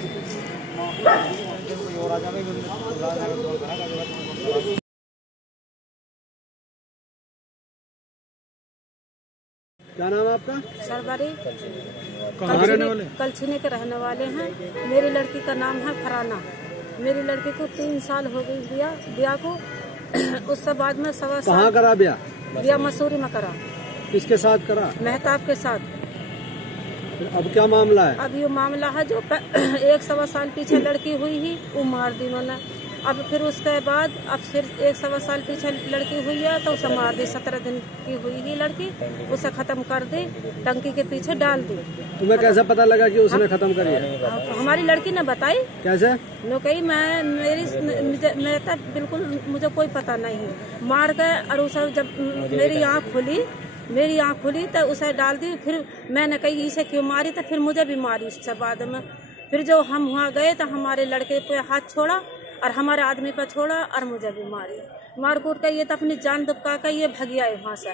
क्या नाम है आपका? सरवरी। कहाँ रहने वाले? कलछीने के रहने वाले हैं। मेरी लड़की का नाम है फराना। मेरी लड़की को 3 साल हो गई ब्याह को। उसके बाद में 1.25 साल। कहाँ करा ब्याह? ब्याह मसूरी में करा। किसके साथ करा? मेहताब के साथ। अब क्या मामला है? अब ये मामला है जो 1.25 साल पीछे लड़की हुई ही, वो मार दी उन्होंने। अब फिर उसके बाद अब फिर 1.25 साल पीछे लड़की हुई है तो उसे मार दी। 17 दिन की हुई ही लड़की, उसे खत्म कर दी, टंकी के पीछे डाल दी। तुम्हें कैसे पता लगा कि उसने खत्म करी है? हमारी लड़की ने बताई। कैसे? नो कही मैं तो बिल्कुल मुझे कोई पता नहीं है। मार गए और उसे जब मेरी आँख खुली तो उसे डाल दी। फिर मैंने कही इसे क्यों मारी, तो फिर मुझे भी मारी उससे बाद में। फिर जो हम वहाँ गए तो हमारे लड़के पे हाथ छोड़ा और हमारे आदमी पर छोड़ा और मुझे भी मारी। मार कूट कर ये तो अपनी जान दुबका कर ये भग आए वहाँ से।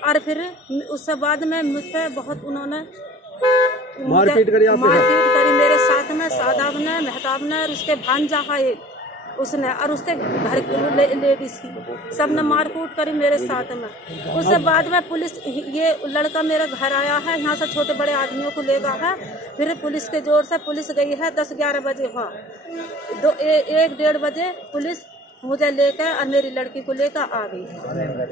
और फिर उससे बाद में मुझ पर बहुत उन्होंने मारपीट करी मेरे साथ में, सादाब ने, मेहताब ने और उसके भांजा है एक उसने और उसके घर की लेडीज की, सब ने मारकूट करी मेरे साथ में। उसके बाद में पुलिस, ये लड़का मेरे घर आया है, यहाँ से छोटे बड़े आदमियों को ले गया है। फिर पुलिस के जोर से पुलिस गई है 10-11 बजे। हाँ 1-1:30 बजे पुलिस मुझे लेकर और मेरी लड़की को लेकर आ गई।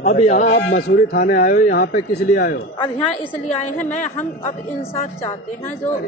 अब यहाँ आप मसूरी थाने आए हो, यहाँ पे किस लिए आए हो? अब यहाँ इसलिए आए हैं हम अब इंसाफ चाहते हैं। जो